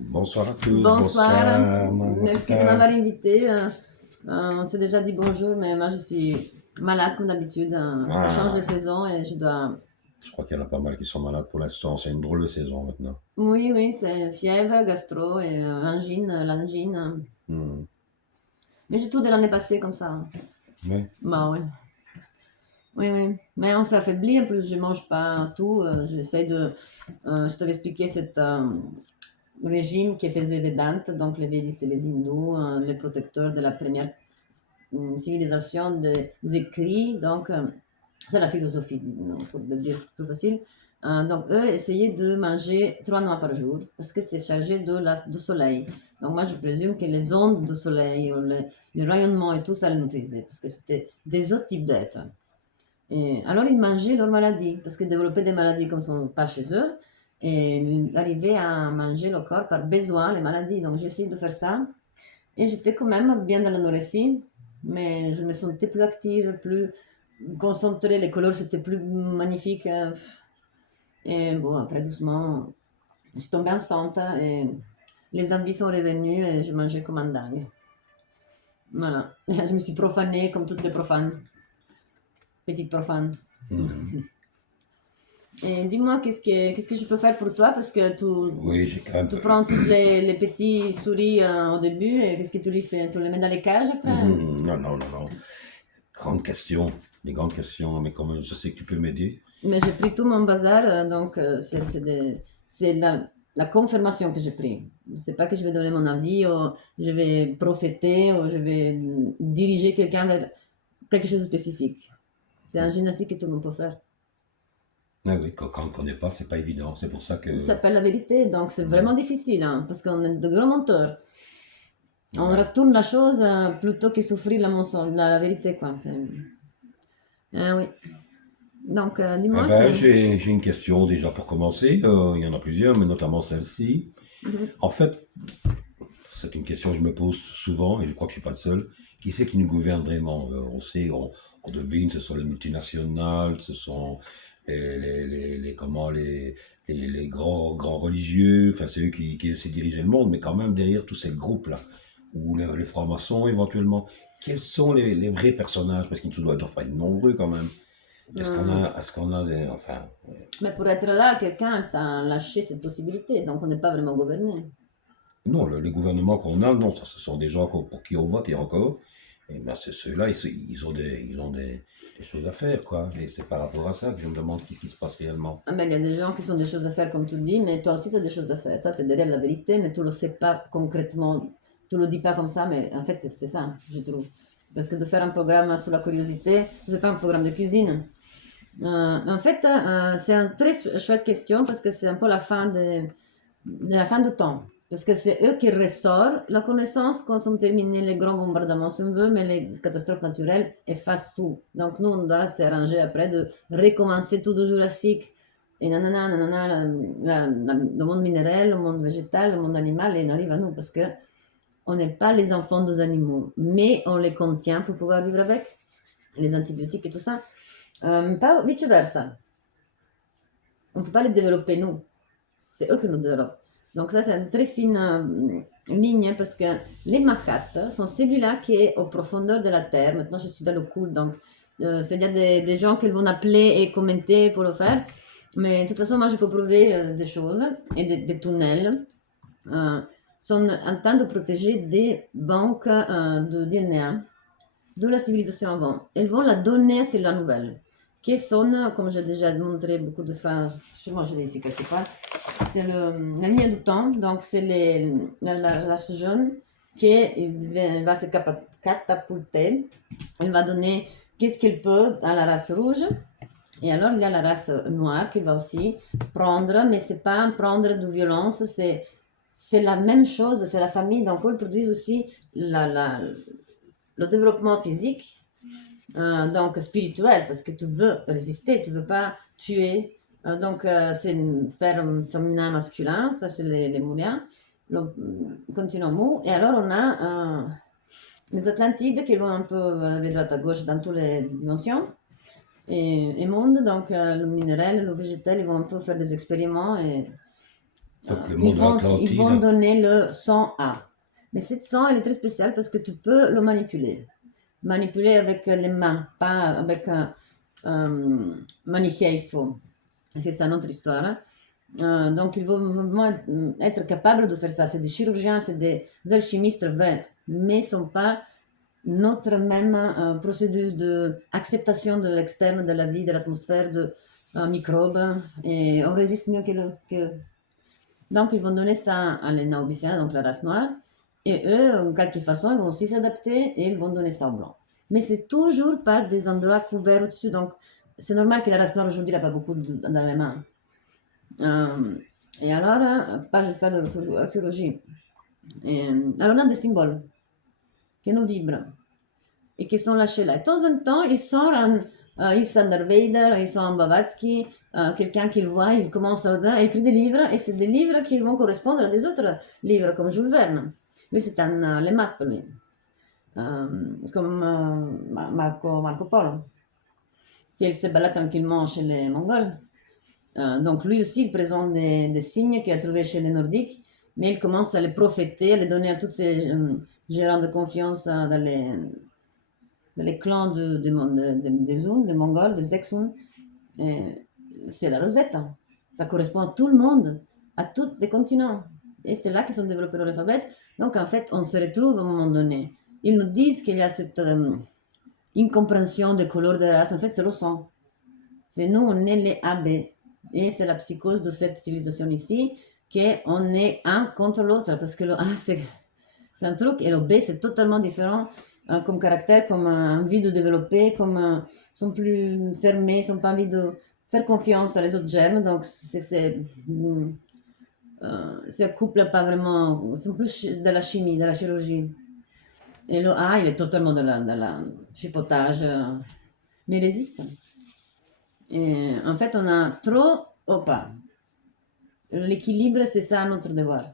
Bonsoir à tous, Bonsoir, bonsoir merci de Mamacita. m'avoir invité. On s'est déjà dit bonjour, mais moi je suis malade comme d'habitude. Ça change les Ah, saisons et je dois. je crois qu'il y en a pas mal qui sont malades pour l'instant, c'est une drôle de saison maintenant. Oui, oui, c'est fièvre, gastro et angine, l'angine. Hmm. Mais j'ai tout de l'année passée comme ça. Oui, Bah ouais. Oui, oui. Mais on s'affaiblit, en plus je mange pas tout. J'essaie de. Je t'avais expliqué cet régime qui faisait Vedanta, donc les Védis et les hindous, les protecteurs de la première civilisation des écrits, donc c'est la philosophie, pour le dire plus facile. Donc eux essayaient de manger 3 noix par jour parce que c'est chargé du soleil. Donc moi je présume que les ondes du soleil, ou le rayonnement et tout ça les nourrissait parce que c'était des autres types d'êtres. Et alors ils mangeaient leurs maladies parce qu'ils développaient des maladies comme sont pas chez eux et ils arrivaient à manger le corps par besoin les maladies. Donc j'ai essayé de faire ça et j'étais quand même bien dans l'anorexie, mais je me sentais plus active, plus concentrée, les couleurs c'était plus magnifique. Et bon, après doucement, je suis tombée enceinte et les envies sont revenues et je mangeais comme un dingue. Voilà, je me suis profanée comme toutes les profanes, petites profanes. hmm. Et dis-moi, qu'est-ce que je peux faire pour toi parce que Oui, j'ai quand tu même... prends toutes les petits souris au début et qu'est-ce que tu lui fais? Tu les mets dans les cages après? Non, non, non, non. Grande question, des grandes questions, mais comme je sais que tu peux m'aider. Mais j'ai pris tout mon bazar, donc c'est la confirmation que j'ai pris. C'est pas que je vais donner mon avis, ou je vais prophéter, ou je vais diriger quelqu'un vers quelque chose de spécifique. C'est un gymnastique que tout le monde peut faire. Ah oui, quand on ne connaît pas, c'est pas évident, c'est pour ça Ça que... s'appelle la vérité, donc c'est Hmm. vraiment difficile, hein, parce qu'on est de grands menteurs. On Ouais. retourne la chose plutôt que souffrir la vérité, quoi. Ah oui. Donc, Eh dis-moi, ben, c'est. j'ai une question déjà pour commencer. Il y en a plusieurs, mais notamment celle-ci. Mhm. En fait, c'est une question que je me pose souvent, et je crois que je suis pas le seul. Qui c'est qui nous gouverne vraiment? On sait, on devine, ce sont les multinationales, ce sont comment, les grands religieux, enfin, c'est eux qui essaient de diriger le monde, mais quand même derrière tous ces groupes-là, ou les francs-maçons éventuellement, quels sont les vrais personnages? Parce qu'ils doivent être nombreux quand même. euh, Est-ce qu'on a des, enfin, Mais pour être là, quelqu'un t'a lâché cette possibilité, donc on n'est pas vraiment gouverné. non, les gouvernements qu'on a, non, ça, ce sont des gens pour qui on vote et encore. Et ben, ceux-là, ils ont des choses à faire, quoi. Et c'est par rapport à ça que je me demande qu'est-ce qui se passe réellement. Ah, mais il y a des gens qui ont des choses à faire, comme tu dis, mais toi aussi tu as des choses à faire. Toi, tu es derrière la vérité, mais tu ne le sais pas concrètement. Tu ne le dis pas comme ça, mais en fait, c'est ça, je trouve. Parce que de faire un programme sur la curiosité, tu ne fais pas un programme de cuisine. En fait, c'est une très chouette question parce que c'est un peu la fin du temps. Parce que c'est eux qui ressortent la connaissance quand sont terminés les grands bombardements, si on veut, mais les catastrophes naturelles effacent tout. Donc nous, on doit s'arranger après de recommencer tout de Jurassique. Et nanana, nanana, le monde minéral, le monde végétal, le monde animal, et on arrive à nous parce que on n'est pas les enfants des animaux, mais on les contient pour pouvoir vivre avec les antibiotiques et tout ça. Pas vice-versa. On ne peut pas les développer nous. C'est eux qui nous développent. Donc ça, c'est une très fine ligne hein, parce que les macates sont celui-là qui est aux profondeurs de la Terre. Maintenant, je suis dans le cool, donc il y a des gens qui vont appeler et commenter pour le faire. Mais de toute façon, moi, je peux prouver des choses et des tunnels euh, sont en train de protéger des banques de DNA de la civilisation avant. Elles vont la donner sur la nouvelle, qui sont, comme j'ai déjà montré beaucoup de fois, sûrement je l'ai ici quelque part, c'est la ligne du temps, donc c'est la race jaune qui va se catapulter, elle va donner qu'est-ce qu'elle peut à la race rouge, et alors il y a la race noire qui va aussi prendre, mais c'est pas prendre de violence, c'est la même chose, c'est la famille, donc elles produisent aussi le développement physique, donc spirituel, parce que tu veux résister, tu veux pas tuer. Donc, c'est faire féminin, masculin, ça c'est les mouliens, le continent mou. Et alors, on a les Atlantides qui vont un peu de droite à gauche dans toutes les dimensions et mondes. Donc, le minéral, le végétal, ils vont un peu faire des expériments Donc le Ils monde de vont, ils vont l'Atlantide, donner le sang A. Mais cette sang, elle est très spéciale parce que tu peux le manipuler. Manipuler avec les mains, pas avec un manicheistvo. C'est une autre histoire, hein. Donc, il faut vraiment être capable de faire ça. C'est des chirurgiens, c'est des alchimistes vrais, mais ne sont pas notre même procédure d'acceptation de l'externe, de la vie, de l'atmosphère, de microbes, et on résiste mieux que. Donc, ils vont donner ça à les Naubiciens, donc la race noire, et eux, en quelque façon, ils vont aussi s'adapter et ils vont donner ça aux blancs. Mais c'est toujours par des endroits couverts au-dessus, donc c'est normal que la race noire aujourd'hui n'a pas beaucoup dans les mains. Euh, et alors, pas, je parle d'archéologie. Alors, on a des symboles qui nous vibrent et qui sont lâchés là. De temps en temps, ils sortent Yves Sanderweider, ils sont en Blavatsky, quelqu'un qui le voit, il commence à écrire des livres, et c'est des livres qui vont correspondre à des autres livres, comme Jules Verne. Lui, c'est un les maps, lui. Comme Marco Polo, qui se balade tranquillement chez les Mongols. Donc lui aussi, il présente des signes qu'il a trouvés chez les Nordiques, mais il commence à les prophéter, à les donner à tous ces gérants de confiance dans les clans des Huns, des Mongols, des ex-Huns. C'est la Rosetta. Ça correspond à tout le monde, à tous les continents. Et c'est là qu'ils ont développé l'alphabet. Donc en fait, on se retrouve à un moment donné. Ils nous disent qu'il y a cette incompréhension des couleurs de race. En fait, c'est le sang. C'est nous, on est les AB. Et c'est la psychose de cette civilisation ici, qu'on est un contre l'autre. Parce que le A, c'est un truc, et le B, c'est totalement différent comme caractère, comme envie de développer, comme sont plus fermés, ils n'ont pas envie de faire confiance à les autres germes. Donc, ça couple pas vraiment, c'est plus de la chimie, de la chirurgie. Et le A, il est totalement dans la chipotage, mais il résiste. Et en fait, on a trop ou pas. L'équilibre, c'est ça notre devoir.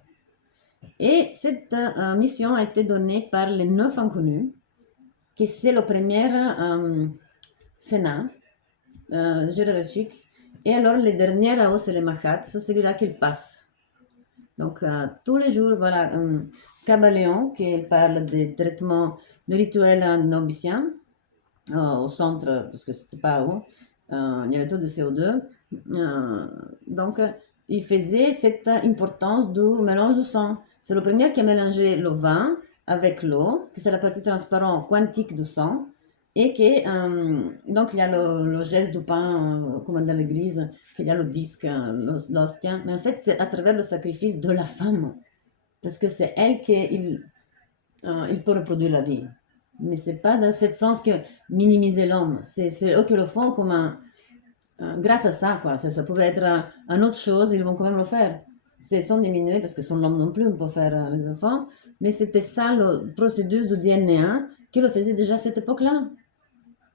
Et cette mission a été donnée par les 9 inconnus, que c'est le premier Sénat hiérarchique. Et alors, les derniers là-haut, c'est les Mahats, c'est celui-là qui passe. Donc, tous les jours, voilà, Cabaléon, qui parle des traitements, des rituels nobiciens, au centre, parce que c'était pas haut, il y avait tout de CO2. Donc, il faisait cette importance du mélange du sang. C'est le premier qui a mélangé le vin avec l'eau, que c'est la partie transparente quantique du sang, et que, donc il y a le geste du pain, comme dans l'église, qu'il y a le disque, l'hostia, mais en fait c'est à travers le sacrifice de la femme, parce que c'est elle qui il peut reproduire la vie. Mais c'est pas dans ce sens que minimiser l'homme, c'est eux qui le font comme grâce à ça, quoi. Ça pouvait être une autre chose, ils vont quand même le faire. C'est sans diminuer, parce que sans l'homme non plus, on peut faire les enfants, mais c'était ça le procédure du DNA qui le faisait déjà à cette époque-là.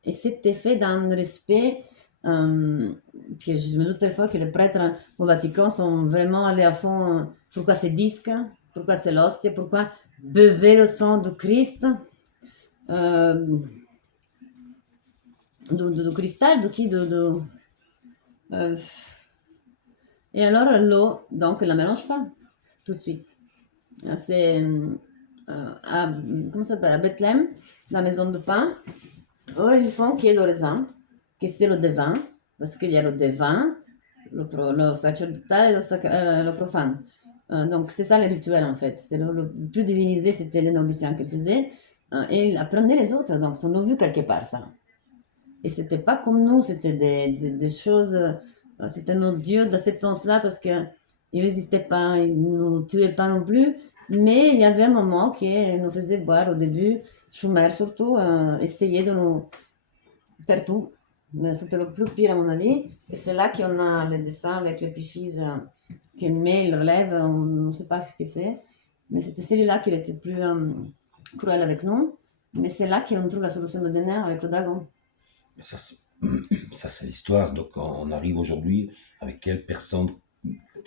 Et c'était fait dans le respect, que je me doute très fort que les prêtres au Vatican sont vraiment allés à fond. Pourquoi c'est disque, pourquoi c'est l'hostie, pourquoi buvez le sang du Christ, du cristal, de qui, euh, et alors l'eau, donc, ne la mélange pas tout de suite. C'est comment ça s'appelle, à Bethléem, dans la maison de pain, eux, ils font qu'il y ait le raisin, que c'est le devin, parce qu'il y a le devin, le sacerdotal et le profane. Donc, c'est ça le rituel, en fait. C'est le plus divinisé, c'était les nobiciens qui le faisaient. Et ils apprenaient les autres, donc, on a vu quelque part ça. Et c'était pas comme nous, c'était des choses, c'était nos dieux dans ce sens-là, parce qu'ils ne résistaient pas, ils ne nous tuaient pas non plus. Mais il y avait un moment qui nous faisait boire au début, Schumer surtout, essayait de nous faire tout. Mais c'était le plus pire à mon avis. Et c'est là qu'on a le dessin avec l'épiphise qui met, il relève, on ne sait pas ce qu'il fait. Mais c'était celui-là qui était plus cruel avec nous. Mais c'est là qu'on trouve la solution de DNA avec le dragon. ça, ça c'est l'histoire. Donc on arrive aujourd'hui avec quelle personne?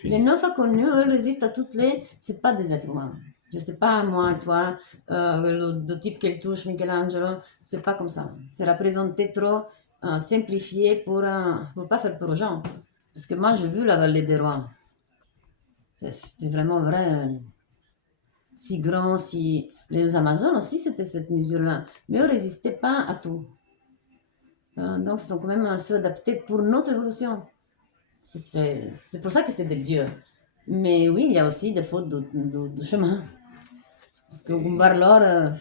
Les 9 inconnus, eux, résistent à toutes les. C'est pas des êtres humains. Je sais pas, moi, toi, le type qu'elle touche, Michelangelo, c'est pas comme ça. C'est représenté trop simplifié pour pas faire peur aux gens. Parce que moi, j'ai vu la vallée des rois. C'était vraiment vrai. Si grand, si... Les Amazones aussi, c'était cette mesure-là. Mais eux ne résistaient pas à tout. Donc, ils sont quand même su adaptés pour notre évolution. C'est pour ça que c'est des dieux. Mais oui, il y a aussi des fautes de chemin. Parce que Et, Gumbar l'or,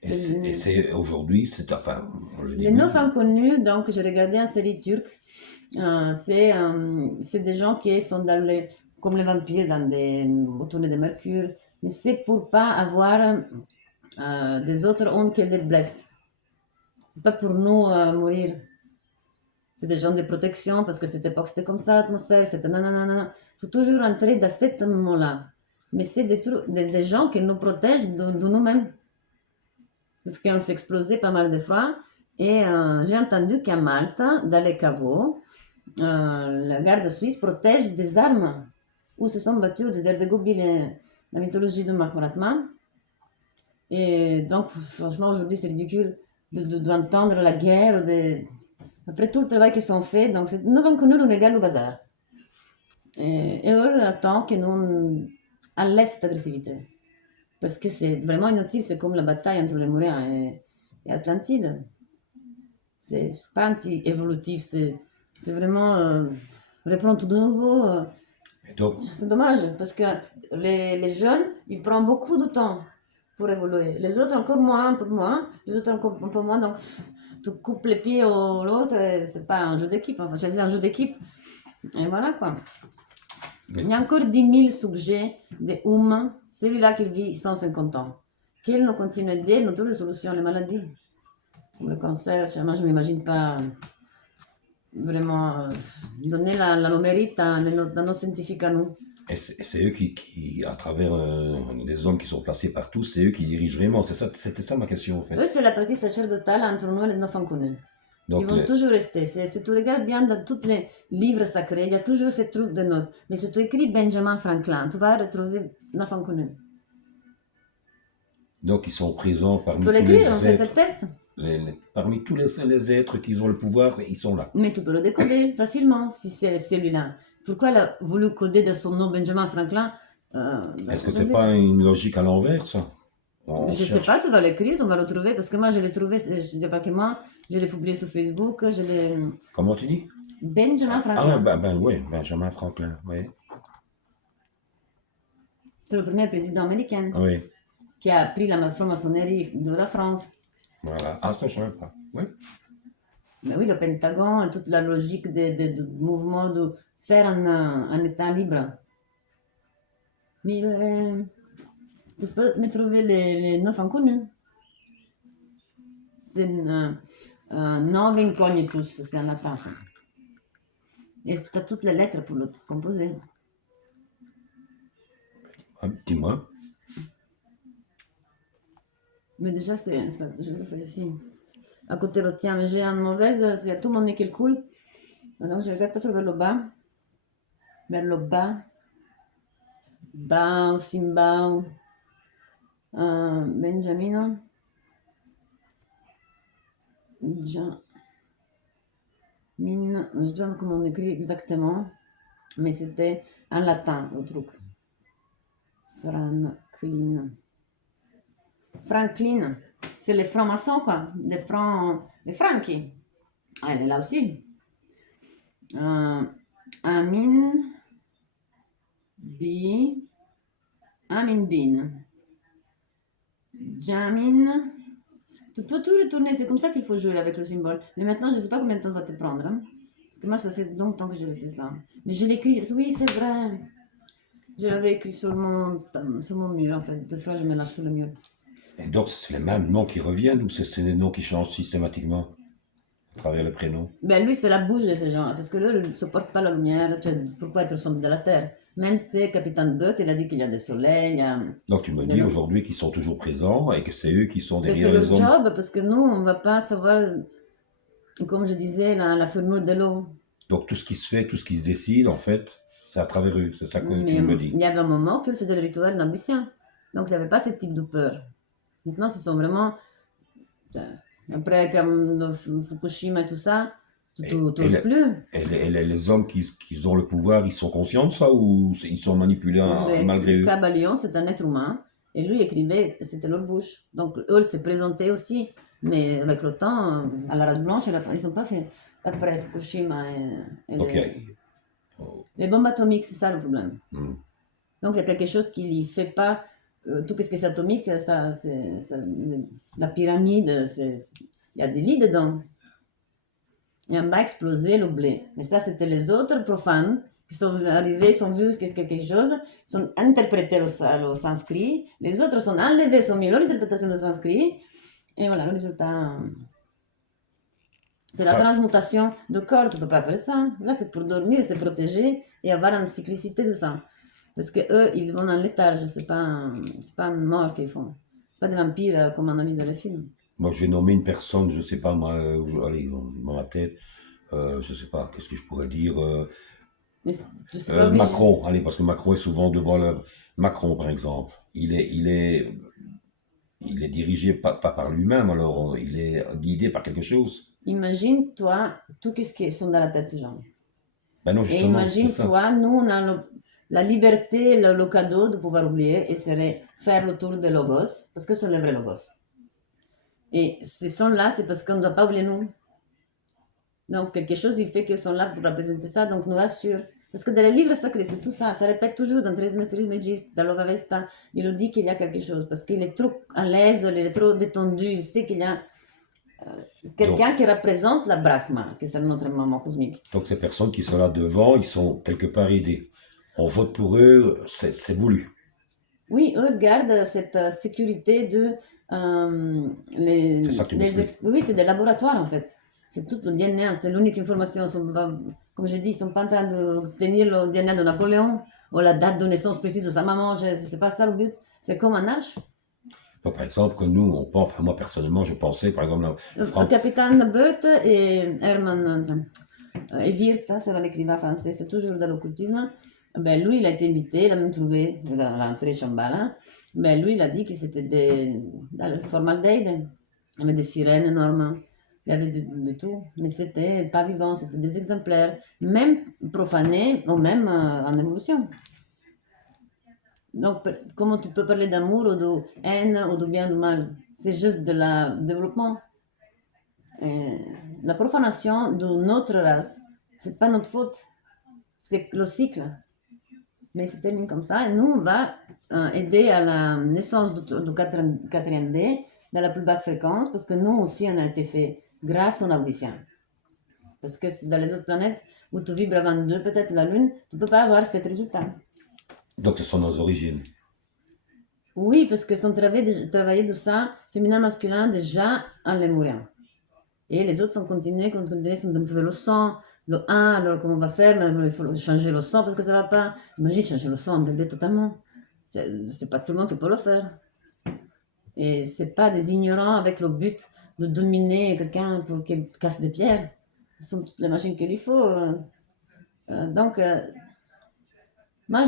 et c'est aujourd'hui, c'est enfin le les début. neuf inconnus, donc j'ai regardé une série turque. C'est des gens qui sont dans les, comme les vampires dans autour de Mercure. Mais c'est pour pas avoir des autres ondes qui les blessent. C'est pas pour nous mourir. C'est des gens de protection parce que cette époque c'était comme ça, l'atmosphère, c'était nanana. Il faut toujours entrer dans ce moment-là. Mais c'est des gens qui nous protègent de nous-mêmes. Parce qu'on s'est explosé pas mal de fois. Et j'ai entendu qu'à Malte, dans les caveaux, la garde suisse protège des armes où se sont battus au désert de Gobi, la mythologie de Mahatma. Et donc, franchement, aujourd'hui, c'est ridicule d'entendre la guerre. Après tout le travail qu'ils ont fait, donc nous avons connu le régal au bazar. Et eux attendent que nous enlèvent cette agressivité. Parce que c'est vraiment inutile, c'est comme la bataille entre les Mouriens et Atlantide. C'est pas anti-évolutif, c'est vraiment reprendre tout de nouveau. Et donc, C'est dommage, parce que les jeunes, ils prennent beaucoup de temps pour évoluer. Les autres encore moins, un peu moins. Les autres encore un peu moins. Donc, tu coupes les pieds à l'autre, c'est pas un jeu d'équipe. Enfin, c'est un jeu d'équipe. Et voilà quoi. mais Il y a encore 10 000 sujets d'humains, celui-là qui vit 150 ans. Qu'il nous continue à dire, nous trouve des solutions les maladies. Comme le cancer, moi je ne m'imagine pas vraiment donner le mérite à nos scientifiques à nous. et c'est eux qui, à travers les hommes qui sont placés partout, c'est eux qui dirigent vraiment. C'est ça, c'était ça ma question en fait. Eux, c'est la partie sacerdotale entre nous et les neuf inconnus. Ils Donc, vont toujours rester. Si tu regardes bien dans tous les livres sacrés, il y a toujours ce truc de neuf. Mais si tu écris Benjamin Franklin, tu vas retrouver neuf inconnus. donc ils sont présents Tu peux parmi tous l'écrire, on les fait ce êtres. test. Parmi tous les êtres qui ont le pouvoir, ils sont là. Mais tu peux le décoder facilement si c'est celui-là. Pourquoi il a voulu coder de son nom Benjamin Franklin Est-ce que c'est vas-y. pas une logique à l'envers, ça? On Je sais cherche. pas, tu vas l'écrire, tu vas le trouver, parce que moi je l'ai trouvé, je dis pas que moi, je l'ai publié sur Facebook, je l'ai... Comment tu dis? Benjamin Ah, Franklin, ben oui, Benjamin Franklin, oui. c'est le premier président américain Oui, qui a pris la franc-maçonnerie de la France. voilà. Ah, ça, je ne savais pas. Oui. Mais oui, le Pentagone, toute la logique de mouvement de faire un État libre. Mais tu peux me trouver les neuf inconnus. C'est non incognitus, c'est en latin. Et c'est toutes les lettres pour le composer. Ah, dis-moi. Mais déjà, je vais le faire ici. À côté le tien, mais j'ai une mauvaise, c'est tout mon nez qui coule. Donc je regarde pas trop vers le bas. Vers le bas. Bao, Simbao, Benjamino. Benjamin. Je ne sais pas comment on écrit exactement, mais c'était en latin le truc. Franklin. Franklin, c'est les francs-maçons quoi, les franquis. Ah, elle est là aussi. Amin Amin Bin. Jamin. Tu peux tout retourner, c'est comme ça qu'il faut jouer avec le symbole. Mais maintenant, je ne sais pas combien de temps va te prendre. Hein. Parce que moi, ça fait longtemps que je l'ai fait ça. Mais je l'écris, oui, c'est vrai. Je l'avais écrit sur mon mur, en fait. Deux fois, je me lâche sur le mur. Et donc, c'est les mêmes noms qui reviennent ou c'est des noms qui changent systématiquement à travers les prénoms? Ben, lui, c'est la bouche de ces gens, parce que lui, il ne supporte pas la lumière. Pourquoi être au centre de la Terre? Même si Capitaine Butt, il a dit qu'il y a des soleils, il y a... Donc, tu me dis aujourd'hui qu'ils sont toujours présents et que c'est eux qui sont Mais c'est derrière leur les hommes. job, parce que nous, on ne va pas savoir, comme je disais, la formule de l'eau. Donc, tout ce qui se fait, tout ce qui se décide, en fait, c'est à travers eux. C'est ça que Mais tu me il dis. y avait un moment qu'il faisait le rituel nabucien. Donc, il n'y avait pas ce type de peur. Maintenant, ce sont vraiment... Après, comme Fukushima et tout ça, Et, et t'oses plus. les hommes qui ont le pouvoir, ils sont conscients de ça ou ils sont manipulés Mais malgré eux? Cabalion, c'est un être humain, et lui écrivait, c'était leur bouche. Donc eux se présentaient aussi, mais avec le temps, à la race blanche, ils sont pas fait. Après Fukushima et Ok. les bombes atomiques, c'est ça le problème. Hmm. Donc il y a quelque chose qui ne fait pas. Tout ce qui est atomique, la pyramide, il y a des lits dedans. Et on va exploser le blé. Mais ça, c'était les autres profanes qui sont arrivés, sont vus quelque chose, sont interprétés le sanskrit. Les autres sont enlevés, sont mis leur interprétation du sanskrit. Et voilà, le résultat. C'est la Ça, transmutation de corps, tu ne peux pas faire ça. Là, c'est pour dormir, se protéger et avoir une cyclicité de ça. Parce que eux, ils vont dans létharge, c'est pas une mort qu'ils font. C'est pas des vampires comme on a vu dans les films. moi, je vais nommer une personne, je sais pas, moi, allez, dans ma tête, je sais pas, qu'est-ce que je pourrais dire. Mais tu sais pas obligé. Macron, allez, parce que Macron est souvent devant le. Macron, par exemple, il est dirigé pas par lui-même, alors il est guidé par quelque chose. Imagine, toi, tout ce qui sont dans la tête de ces gens. Ben non, Et justement, c'est imagine, ça. toi, nous, on a la liberté, le cadeau de pouvoir oublier et serait faire le tour des logos, parce que ce sont les vrais logos. Et ces sons-là, c'est parce qu'on ne doit pas oublier nous. Donc, quelque chose, il fait qu'ils sont là pour représenter ça, donc nous assure. Parce que dans les livres sacrés, c'est tout ça, ça répète toujours dans Trismegistes, dans l'Ovavesta, il nous dit qu'il y a quelque chose, parce qu'il est trop à l'aise, il est trop détendu, il sait qu'il y a Donc, quelqu'un qui représente la Brahma, qui c'est notre maman cosmique. donc ces personnes qui sont là devant, ils sont quelque part aidés. On vote pour eux, c'est voulu. Oui, eux gardent cette sécurité de C'est ça que tu m'expliques. Oui, c'est des laboratoires en fait. C'est tout le DNA, c'est l'unique information. Comme je dis, ils sont pas en train de tenir le DNA de Napoléon ou la date de naissance précise de sa maman. C'est pas ça le but. C'est comme un âge. Donc, par exemple, que nous, on pense, enfin, moi personnellement, je pensais, par exemple, Le capitaine Burt et Hermann Wirth, c'est un écrivain français, c'est toujours dans l'occultisme. Ben, lui, il a été invité, il a même trouvé dans l'entrée Shambhala. Ben, lui, il a dit que c'était dans le formaldehyd. Il y avait des sirènes énormes, il y avait de tout, mais c'était pas vivant, c'était des exemplaires, même profanés ou même en évolution. Donc, comment tu peux parler d'amour ou de haine ou de bien ou de mal? C'est juste de la développement. La profanation de notre race, c'est pas notre faute, c'est le cycle. Mais c'est terminé comme ça. Et nous, on va aider à la naissance du quatrième D dans la plus basse fréquence, parce que nous aussi, on a été fait grâce aux Naurusiens. Parce que dans les autres planètes où tu vibres avant 2, peut-être la Lune, tu ne peux pas avoir cet résultat. donc ce sont nos origines. Oui, parce que sont travaillé de ça, féminin, masculin, déjà en lémurien. Et les autres sont continués, sont un peu le sang, le 1, alors comment on va faire? Mais il faut changer le sang parce que ça va pas. Imagine changer le sang, un bébé totalement. C'est pas tout le monde qui peut le faire. Et c'est pas des ignorants avec le but de dominer quelqu'un pour qu'il casse des pierres. Ce sont toutes les machines qu'il lui faut. Donc, moi,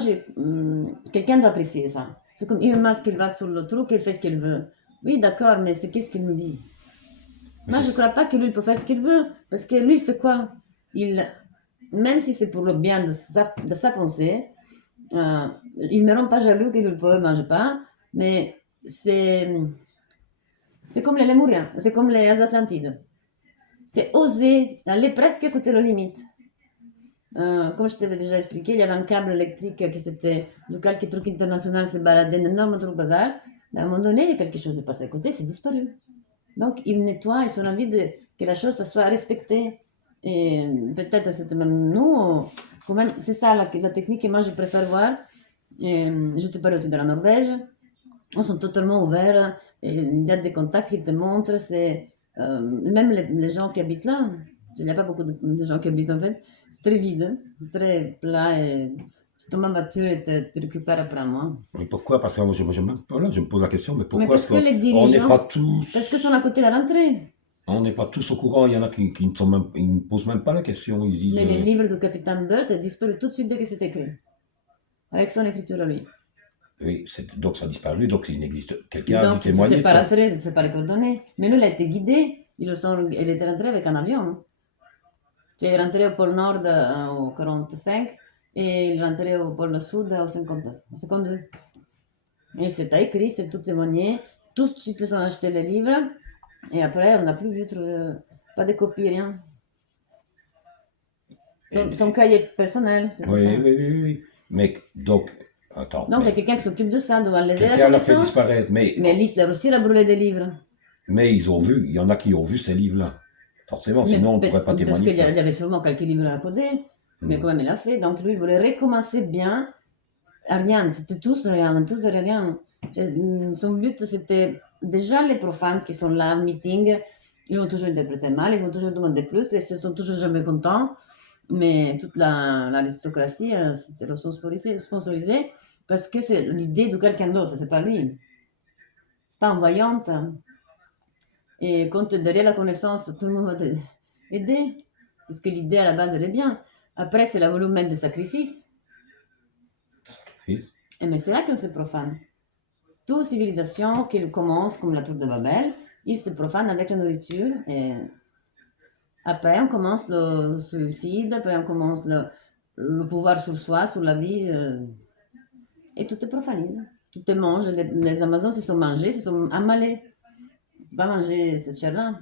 quelqu'un doit apprécier ça. C'est comme Elon Musk, il va sur le trou, il fait ce qu'il veut. Oui, d'accord, mais c'est qu'est-ce qu'il nous dit? Mais Moi, je ne c'est- crois pas que lui peut faire ce qu'il veut, parce que lui, il fait quoi? Même si c'est pour le bien de sa pensée, il ne me rend pas jaloux que lui ne mange pas, mais c'est comme les Lémuriens, c'est comme les Atlantides. C'est oser aller presque à côté de la limite. Comme je t'avais déjà expliqué, il y avait un câble électrique qui s'était, duquel le truc international s'est baladé, un énorme truc bazar. À un moment donné, quelque chose est passé à côté, c'est disparu. Donc, il nettoie, ils ont envie que la chose soit respectée. Et peut-être c'est même nous, c'est ça la technique que moi je préfère voir. Et, je te parle aussi de la Norvège. On sont totalement ouverts. Et il y a des contacts qui te montrent. Même les gens qui habitent là, il n'y a pas beaucoup de gens qui habitent en fait. C'est très vide, hein. C'est très plat. Et tu tombes en voiture et tu récupères après moi. Mais pourquoi? Parce que moi, voilà, je me pose la question, mais Mais pourquoi parce est-ce que les qu'on n'est pas dirigeants, parce qu'ils tous, sont à côté de la rentrée. on n'est pas tous au courant? Il y en a qui ne sont même, ils ne posent même pas la question. Ils disent, Mais les livres du capitaine Burt disparus tout de suite dès que c'est écrit. Avec son écriture à lui. oui, donc ça a disparu, donc il n'existe quelqu'un a dû Donc, tu ne témoigner sais de pas ça. rentrer, tu ne sais pas les coordonnées. Mais lui, il a été guidé. Il était rentré avec un avion. Cioè, il est rentré au pôle Nord au 45 et il est rentré au pôle Sud au 59, au 52. Et c'est écrit, c'est tout témoigné. Tout de suite, ils ont acheté les livres. Et après, on n'a plus vu, pas de copies, rien. Son cahier personnel, c'était Oui, ça. oui, oui, oui. Mais donc, attends, Donc, il y a mais quelqu'un qui s'occupe de ça, doit enlever la quelqu'un l'a fait connaissance. disparaître. Mais Hitler aussi, il a brûlé des livres. Mais ils ont vu, il y en a qui ont vu ces livres-là. Forcément, Mais sinon on ne pourrait pas parce témoigner qu'il de y ça. avait sûrement quelques livres à coder. Mais Hmm. quand même, il a fait. Donc, lui, il voulait recommencer bien. Rien, c'était tous rien, tous de rien. Son but, c'était déjà les profanes qui sont là, meeting, ils vont toujours interpréter mal, ils vont toujours demander plus et ils sont toujours jamais contents. Mais toute l'aristocratie, c'était le sponsorisé parce que c'est l'idée de quelqu'un d'autre, c'est pas lui. C'est pas envoyante. Et quand derrière la connaissance, tout le monde va t'aider. Parce que l'idée à la base, elle est bien. Après, c'est la volume des sacrifices. Fils. Et mais c'est là qu'on se profane. Toute civilisation qui commence comme la tour de Babel, il se profane avec la nourriture. Et après, on commence le suicide, après, on commence le pouvoir sur soi, sur la vie. Et tout est profanise. Tout est mangé. Les Amazones se sont mangés, se sont amalés. Pas manger cette chair-là.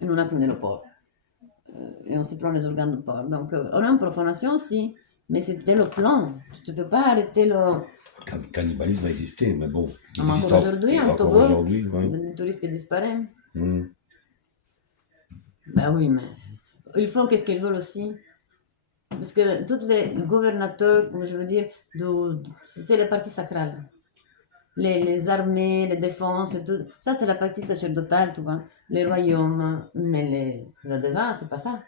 Et on a pris le porc. Et on se prend les organes du porc. Donc, on a une profanation aussi. Mais c'était le plan. Tu ne peux pas arrêter le. Le cannibalisme a existé, mais bon, il existe Encore aujourd'hui, en encore Togo, aujourd'hui. Ouais. des touristes qui disparaissent. Hmm. Ben oui, mais ils font qu'est-ce qu'ils veulent aussi. Parce que tous les gouvernateurs, comme je veux dire, c'est la partie sacrale. Les armées, les défenses, et tout. Ça, c'est la partie sacerdotale, tu vois. Les royaumes, mais le devant, c'est pas ça.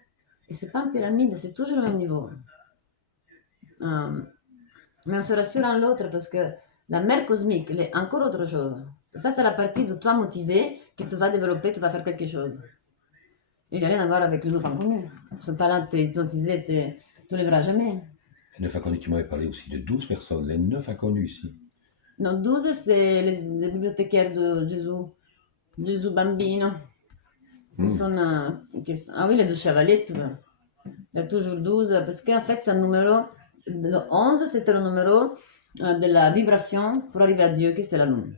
Et c'est pas une pyramide, c'est toujours au même niveau. Euh, mais on se rassure en l'autre parce que la mère cosmique, elle est encore autre chose. Ça, c'est la partie de toi motivé que tu vas développer, tu vas faire quelque chose. Il n'y a rien à voir avec le enfant connu. Ce pas là, t'es hypnotisé, tu ne lèveras jamais. Les 9 inconnus, tu m'avais parlé aussi de 12 personnes, les 9 inconnus ici. Non, 12, c'est les bibliothécaires de Gesù Bambino. Qui Hmm. sont, ah oui, les 12 chevaliers, si tu veux. Il y a toujours 12, parce qu'en fait, c'est un numéro. Le 11, c'était le numéro de la vibration pour arriver à Dieu, qui c'est la lune.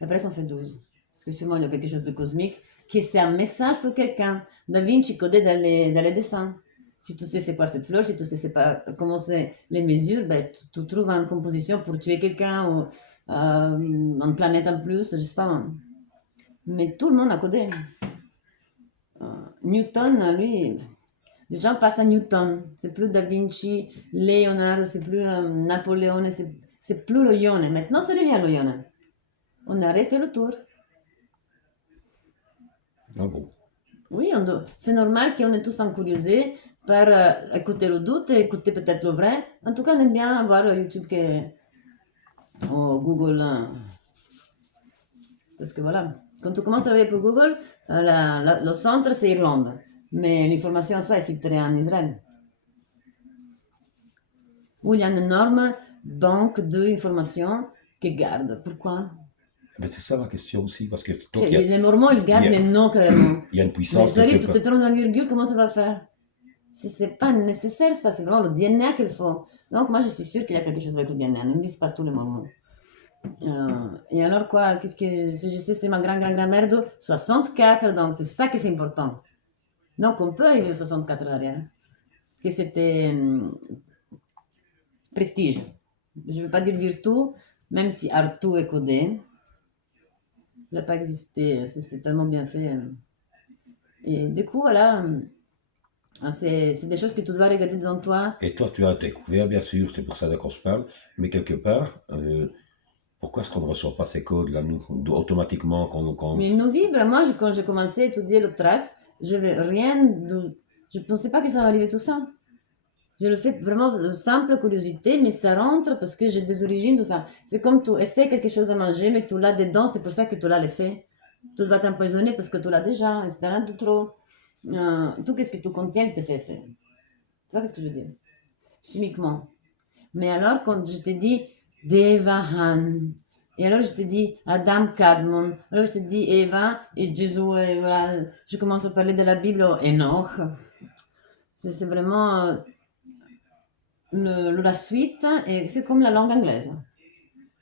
Et après, ça en fait 12. Parce que sûrement, il y a quelque chose de cosmique, qui c'est un message pour quelqu'un. Da Vinci codé dans les dessins. Si tu sais c'est quoi cette fleur, si tu sais c'est pas comment c'est les mesures, ben, tu trouves une composition pour tuer quelqu'un ou une planète en plus, je sais pas. Mais tout le monde a codé. Newton, lui, les gens passent à Newton. C'est plus Da Vinci, Leonardo, c'est plus Napoléon, c'est plus le Ione. Maintenant, c'est devient le Ione. On a refait le tour. Ah bon. Oui, c'est normal qu'on est tous encuriosés par écouter le doute et écouter peut-être le vrai. En tout cas, on aime bien voir YouTube ou Google. Parce que voilà, quand tu commences à travailler pour Google, le centre c'est Irlande. Mais l'information en soi est filtrée en Israël. Où il y a une énorme banque d'informations qu'ils gardent. Pourquoi? Mais c'est ça ma question aussi, parce que Cioè, donc, les Mormons, ils gardent les noms carrément. il y a une Mais puissance ça arrive, quelque tu te part. trompes dans une virgule, comment tu vas faire? C'est pas nécessaire, ça, c'est vraiment le DNA qu'il faut. Donc, moi, je suis sûre qu'il y a quelque chose avec le DNA. Ne me disent pas tous les Mormons. Et alors, quoi, qu'est-ce que, si je sais, c'est ma grand-grand-grand-mère de 64, donc c'est ça qui est important. Donc, on peut arriver à 64 derrière. Que c'était prestige. Je ne veux pas dire virtu, même si Artu est codé. Il n'a pas existé, c'est tellement bien fait. Et du coup, voilà, c'est des choses que tu dois regarder devant toi. Et toi, tu as découvert, bien sûr, c'est pour ça qu'on se parle, mais quelque part, pourquoi est-ce qu'on ne reçoit pas ces codes-là, nous, automatiquement, Mais ils nous vibrent. Moi, quand j'ai commencé à étudier le trace, je ne pensais pas que ça allait arriver tout ça. Je le fais vraiment de simple curiosité, mais ça rentre parce que j'ai des origines, tout ça. C'est comme tu essaies quelque chose à manger, mais tu l'as dedans, c'est pour ça que tu l'as fait. Tu dois t'empoisonner parce que tu l'as déjà, c'est rien de trop. Tout ce que tu contiens, il te fait faire. Tu vois ce que je veux dire? Chimiquement. Mais alors, quand je te dis Devahan, et alors je te dis Adam Kadmon, alors je te dis Eva et Jésus, et voilà, je commence à parler de la Bible, Enoch. C'est vraiment la suite, et c'est comme la langue anglaise.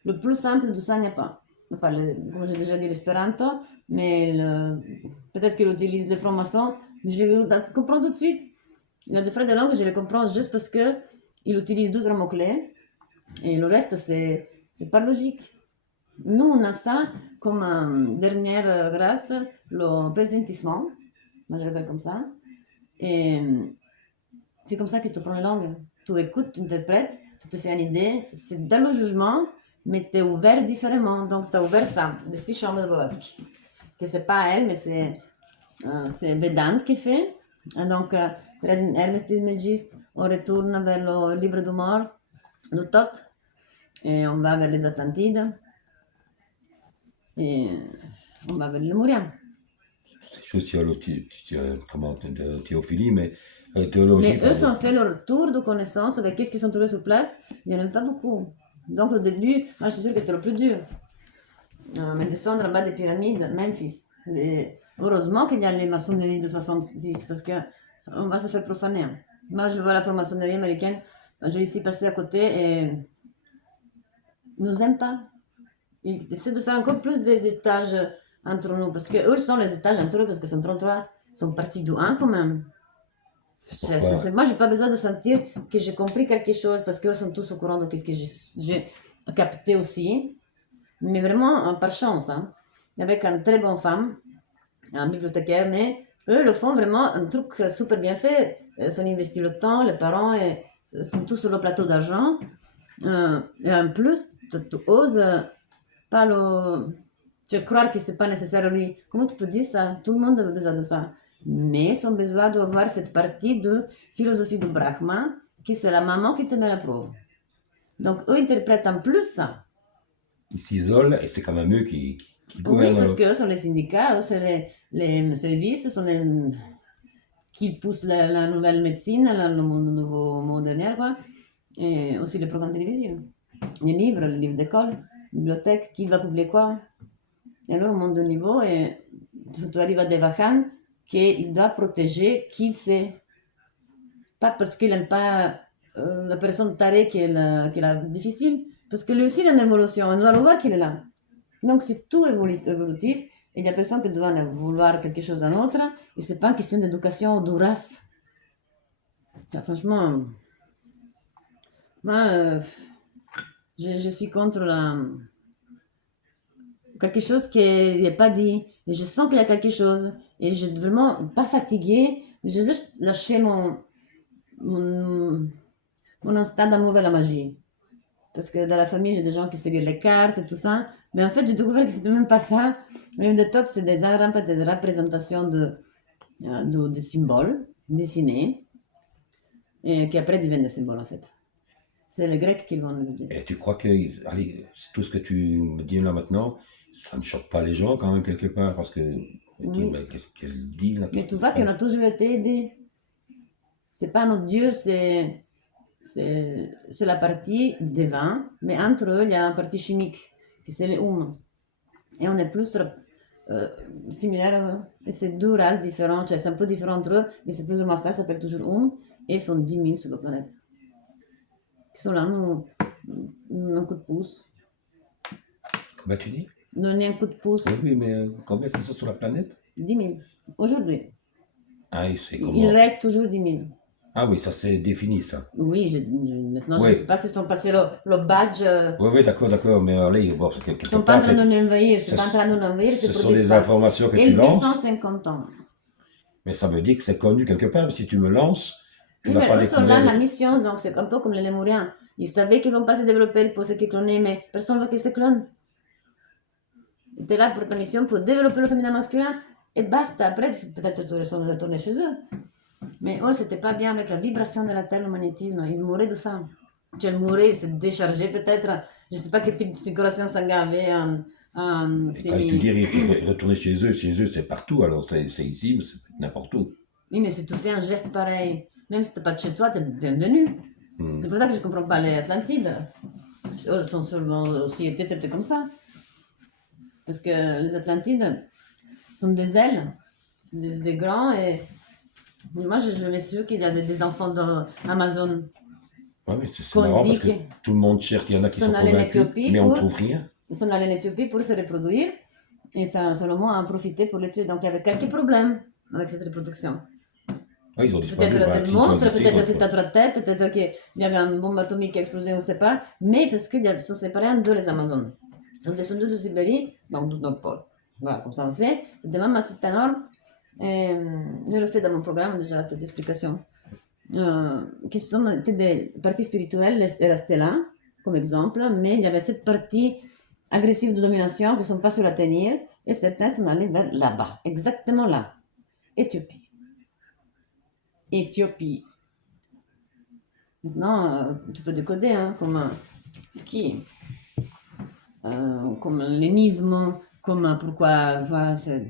Le plus simple de ça, il n'y a pas. Enfin, comme j'ai déjà dit, l'espéranto, mais peut-être qu'il utilise les francs-maçons, je comprends tout de suite. Il y a des phrases de langue que je les comprends juste parce que il utilise 12 mots-clés, et le reste, c'est pas logique. Nous, on a ça comme dernière grâce, le pesantissement, moi je l'appelle comme ça, et c'est comme ça que tu prends la langue. Tu écoutes, tu interprètes, tu te fais une idée, c'est dans le jugement, mais tu es ouvert différemment. Donc tu as ouvert ça, les 6 chambres de Blavatsky. Que c'est pas elle, mais c'est Vedant qui fait. Et donc, Thérèse Hermès Trismégiste, on retourne vers le livre de mort, le Thoth, et on va vers les Atlantides, et on va vers les Lémuriens. C'est chose comment, de théophilie, mais théologie, Mais eux pardon. ont fait leur tour de connaissances avec qu'est-ce qu'ils sont trouvés sur place. Il n'y en a pas beaucoup. Donc, au début, moi, je suis sûre que c'était le plus dur. Mais descendre en bas des pyramides, Memphis. Heureusement qu'il y a les maçonneries de 66, parce qu'on va se faire profaner. Moi, je vois la franc-maçonnerie américaine. Je vais ici passer à côté et ils nous aiment pas. Ils essaient de faire encore plus des étages entre nous, parce qu'eux sont les étages entre eux, parce que sont 33, sont partis du 1 quand même. Pourquoi? Moi, j'ai pas besoin de sentir que j'ai compris quelque chose, parce qu'eux sont tous au courant de ce que j'ai capté aussi. Mais vraiment par chance, hein, avec une très bonne femme, un bibliothécaire, mais eux le font vraiment un truc super bien fait. Ils ont investi le temps, les parents sont tous sur le plateau d'argent. Et en plus, tu oses pas le. Tu veux croire que c'est pas nécessaire lui. Comment tu peux dire ça? Tout le monde a besoin de ça. Mais ils ont besoin d'avoir cette partie de philosophie du Brahma, qui c'est la maman qui te met la preuve. Donc eux interprètent en plus ça. Ils s'isolent et c'est quand même eux qui Oui, gouvernent. parce qu'eux sont les syndicats, eux c'est les services, sont les qui poussent la nouvelle médecine, le nouveau moderne, quoi. Et aussi les programmes télévisés. Les livres d'école, bibliothèque, qui va publier quoi. Et alors, on monte de niveau et tu arrives à des vacances qu'il doit protéger qui sait. Pas parce qu'il n'aime pas la personne tarée qui est difficile, parce que lui aussi il a une évolution, on doit le voir qu'il est là. Donc c'est tout évolutif, et il y a personne qui doit vouloir quelque chose d'un autre, et c'est pas une question d'éducation ou de race. Là, franchement, moi, je suis contre quelque chose qui n'est pas dit, et je sens qu'il y a quelque chose, et je suis vraiment pas fatiguée, j'ai juste lâché mon, mon instinct d'amour vers la magie. Parce que dans la famille, j'ai des gens qui savent lire les cartes et tout ça. Mais en fait, j'ai découvert que c'était même pas ça. L'une des top, c'est des représentations de symboles dessinés et qui après deviennent des symboles en fait. C'est les Grecs qui vont les aider. Et tu crois que, allez, tout ce que tu me dis là maintenant, ça ne choque pas les gens quand même quelque part parce que ils disent, Oui. mais qu'est-ce qu'elle dit là, Mais qu'est-ce tu qui se vois qu'on a passe? toujours été aidés. C'est pas notre Dieu, c'est la partie divine, mais entre eux, il y a une partie chimique, qui c'est les humains. Et on est plus similaires, et c'est deux races différentes, c'est un peu différent entre eux, mais c'est plus ou moins ça, ça s'appelle toujours et ils sont 10 000 sur la planète. Qui sont là, nous un coup de pouce. Comment tu dis? Donner un coup de pouce, Oui, oui, mais combien est-ce qu'ils sont sur la planète? 10 000. Aujourd'hui, Ah, c'est il comment? reste toujours 10 000. Ah oui, ça c'est défini ça. Oui, maintenant je ne sais Oui, pas s'ils sont passés le badge. oui, oui, d'accord, mais allez, bon, Ils ne quelque sont pas en part, train de nous envahir, ce, c'est pas en train de nous envahir, ce c'est sont produit des pas. informations que Et tu il vit lances, 150 ans. mais ça veut dire que c'est connu quelque part. Si tu me lances, tu Oui, l'as mais pas eux sont là, découvert. la mission, donc c'est un peu comme les Lémuriens. Ils savaient qu'ils ne vont pas se développer pour se cloner, mais personne ne veut qu'ils se clonent. Tu es là pour ta mission, pour développer le féminin masculin, et basta. Après, peut-être tu retourner chez eux. Mais eux, c'était pas bien avec la vibration de la Terre, le magnétisme. Ils mouraient de ça. Ils mouraient, ils se déchargeaient peut-être. Je ne sais pas quel type de circulation sanguine avait en Et quand tu semi. dis retourner chez eux, c'est partout, alors c'est ici, mais c'est n'importe où. Oui, mais si tu fais un geste pareil, même si tu n'es pas de chez toi, tu es bienvenu. Hmm. C'est pour ça que je ne comprends pas les Atlantides. Eux sont seulement aussi été traités comme ça. Parce que les Atlantides sont des ailes. C'est des grands et Moi, je l'ai su qu'il y a des enfants d'Amazon Ouais, mais c'est qu'on marrant dit parce que qu'ils tout le monde cherche, il y en a qui sont sont allés en convaincus, Éthiopie mais on ne pour, trouve rien. ils sont allés en Éthiopie pour se reproduire et ça, Salomon a en profité pour les tuer. Donc, il y avait quelques problèmes avec cette reproduction. Ouais, ils ont disparu, Peut-être bah, des s'ils sont monstres, existés, ils peut-être ont c'est à disparu. trois têtes, peut-être qu'il y avait une bombe atomique qui a explosé, on ne sait pas, mais parce qu'ils sont séparés en deux, les Amazones. Ils sont descendus de Sibérie, donc du Nord Pôle. Voilà, comme ça on sait. C'était même assez énorme. Et, je le fais dans mon programme déjà, cette explication. Qui sont étaient des parties spirituelles restées là, comme exemple, mais il y avait cette partie agressive de domination qui ne sont pas sur la tenir, et certains sont allés vers là-bas, exactement là, Éthiopie. Éthiopie. Maintenant, tu peux décoder hein, comme ski, comme l'énisme, comme pourquoi voilà, c'est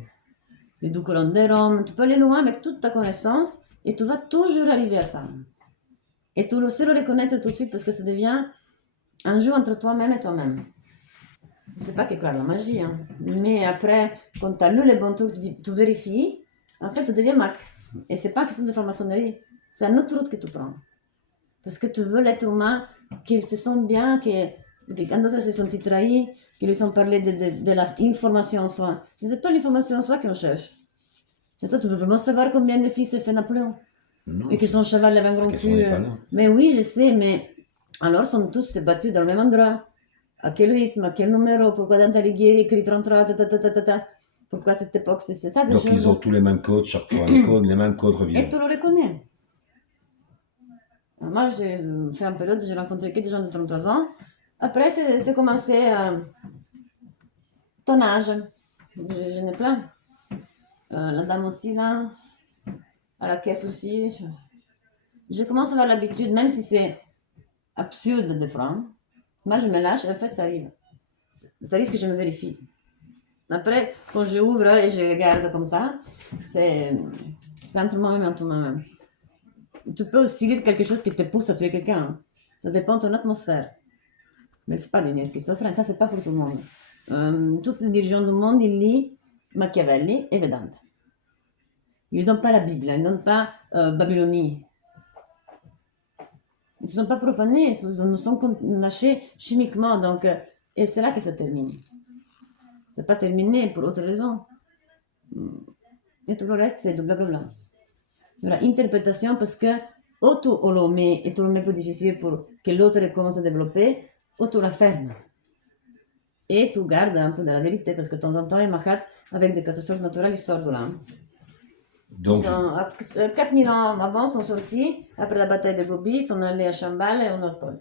les deux colonnes de Rome. Tu peux aller loin avec toute ta connaissance et tu vas toujours arriver à ça. Et tu le sais le reconnaître tout de suite parce que ça devient un jeu entre toi-même et toi-même. C'est pas que quoi la magie, hein. Mais après, quand tu as lu les bons trucs, tu vérifies, en fait, tu deviens Mac. Et c'est pas question de franc-maçonnerie, c'est un autre route que tu prends. Parce que tu veux l'être humain, qu'il se sente bien, que quand d'autres se sont trahis, qu'ils lui ont parlé de l'information en soi. Mais c'est pas l'information en soi qu'on cherche. Et toi, tu veux vraiment savoir combien de fils s'est fait Napoléon. Et Non, que son cheval l'avait la question rompu. n'est pas là. Mais oui, je sais, mais alors sont tous battus dans le même endroit. À quel rythme, à quel numéro, pourquoi Dante Alighieri écrit 33, pourquoi cette époque, c'est ça, ces Donc ils choses. ont tous les mêmes codes, chaque fois les mêmes codes Et reviennent. tu le reconnais. Moi, j'ai fait une période, j'ai rencontré que des gens de 33 ans. Après, c'est commencé ton âge. J'en ai plein. La dame aussi, là, à la caisse aussi. Je commence à avoir l'habitude, même si c'est absurde des fois. Moi, je me lâche et en fait, ça arrive. Ça arrive que je me vérifie. Après, quand je ouvre et je regarde comme ça, c'est entre moi-même et entre moi-même. Tu peux aussi lire quelque chose qui te pousse à tuer quelqu'un. Hein. Ça dépend de ton atmosphère. Mais il ne faut pas devenir schizophrène, ça c'est pas pour tout le monde. Tous les dirigeants du monde, ils lisent Machiavelli et Vedanta. Ils ne donnent pas la Bible, ils ne donnent pas Babylonie. Ils ne se sont pas profanés, ils nous sont lâchés chimiquement. Donc, et c'est là que ça termine. C'est pas terminé pour autre raison. Et tout le reste, c'est du blablabla. La interprétation, parce que ou tu le mets et tu le mets plus difficile pour que l'autre commence à développer, ou tu la fermes. Et tu gardes un peu de la vérité, parce que de temps en temps, les Mahat, avec des catastrophes naturelles, ils sortent de là. Donc, 4000 ans avant, sont sortis, après la bataille de Gobi, ils sont allés à Chambal et au Nord Pôle.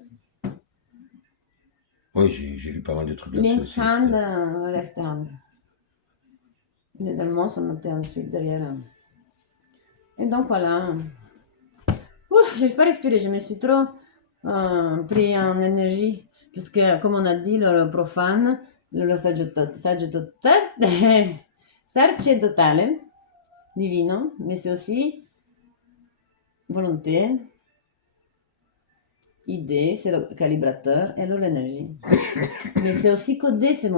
oui, j'ai vu pas mal de trucs là-dessus aussi. Linkshand, left hand. Les Allemands sont montés ensuite derrière. Et donc voilà. Je n'ai pas respiré, je me suis trop pris en énergie. Parce que, comme on a dit, le profane, le sacerdotale, divino, mais c'est aussi volonté, idée, c'est le calibrateur et l'énergie. Mais c'est aussi codé ces mots-là.